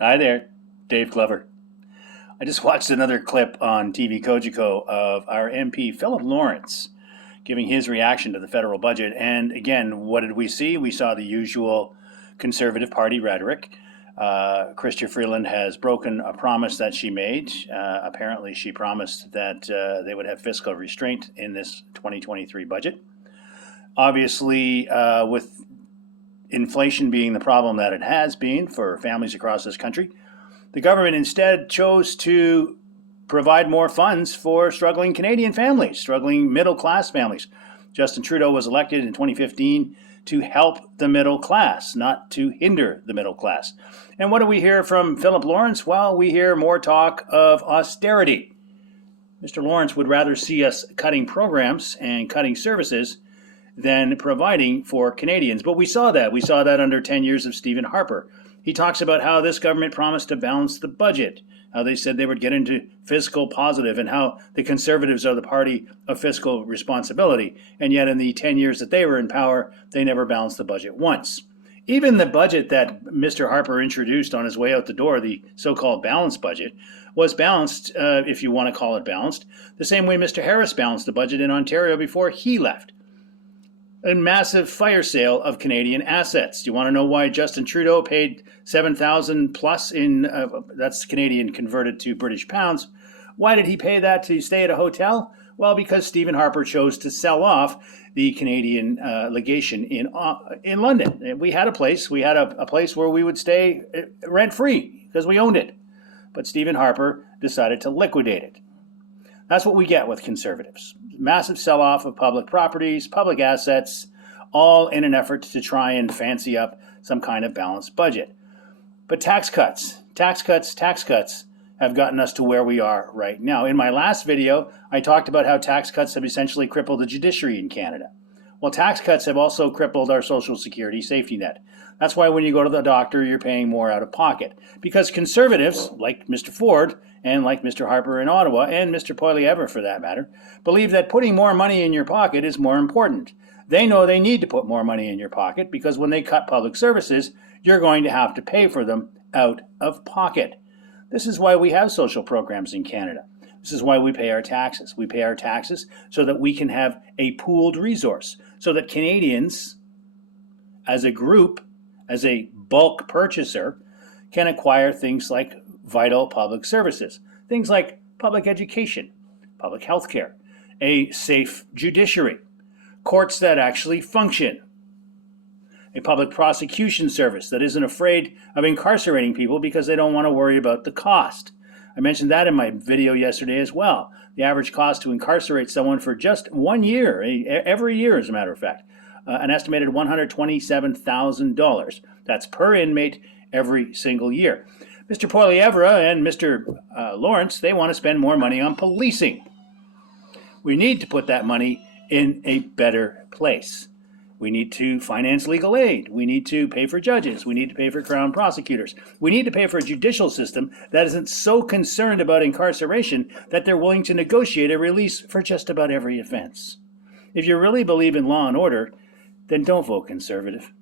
Hi there, Dave Glover. I just watched another clip on TV Kojiko of our MP Philip Lawrence giving his reaction to the federal budget. And again, what did we see? We saw the usual Conservative Party rhetoric. Chrystia Freeland has broken a promise that she made. Apparently, she promised that they would have fiscal restraint in this 2023 budget. Obviously, with inflation being the problem that it has been for families across this country, the government instead chose to provide more funds for struggling Canadian families, struggling middle class families. Justin Trudeau was elected in 2015 to help the middle class, not to hinder the middle class. And what do we hear from Philip Lawrence? Well, we hear more talk of austerity. Mr. Lawrence would rather see us cutting programs and cutting services than providing for Canadians. But we saw that. We saw that under 10 years of Stephen Harper. He talks about how this government promised to balance the budget, how they said they would get into fiscal positive, and how the Conservatives are the party of fiscal responsibility. And yet in the 10 years that they were in power, they never balanced the budget once. Even the budget that Mr. Harper introduced on his way out the door, the so-called balanced budget, was balanced, if you want to call it balanced, the same way Mr. Harris balanced the budget in Ontario before he left. A massive fire sale of Canadian assets. Do you want to know why Justin Trudeau paid $7,000 plus in, that's Canadian converted to British pounds? Why did he pay that to stay at a hotel? Well, because Stephen Harper chose to sell off the Canadian legation in London. We had a place where we would stay rent-free because we owned it. But Stephen Harper decided to liquidate it. That's what we get with Conservatives. Massive sell-off of public properties, public assets, all in an effort to try and fancy up some kind of balanced budget. But tax cuts have gotten us to where we are right now. In my last video, I talked about how tax cuts have essentially crippled the judiciary in Canada. Well, tax cuts have also crippled our Social Security safety net. That's why when you go to the doctor, you're paying more out of pocket. Because Conservatives, like Mr. Ford, and like Mr. Harper in Ottawa, and Mr. Poilievre for that matter, believe that putting more money in your pocket is more important. They know they need to put more money in your pocket because when they cut public services, you're going to have to pay for them out of pocket. This is why we have social programs in Canada. This is why we pay our taxes. We pay our taxes so that we can have a pooled resource, so that Canadians, as a group, as a bulk purchaser, can acquire things like vital public services, things like public education, public health care, a safe judiciary, courts that actually function, a public prosecution service that isn't afraid of incarcerating people because they don't want to worry about the cost. I mentioned that in my video yesterday as well. The average cost to incarcerate someone for just 1 year, every year as a matter of fact, an estimated $127,000. That's per inmate every single year. Mr. Poilievre and Mr. Lawrence, they want to spend more money on policing. We need to put that money in a better place. We need to finance legal aid. We need to pay for judges. We need to pay for crown prosecutors. We need to pay for a judicial system that isn't so concerned about incarceration that they're willing to negotiate a release for just about every offense. If you really believe in law and order, then don't vote Conservative.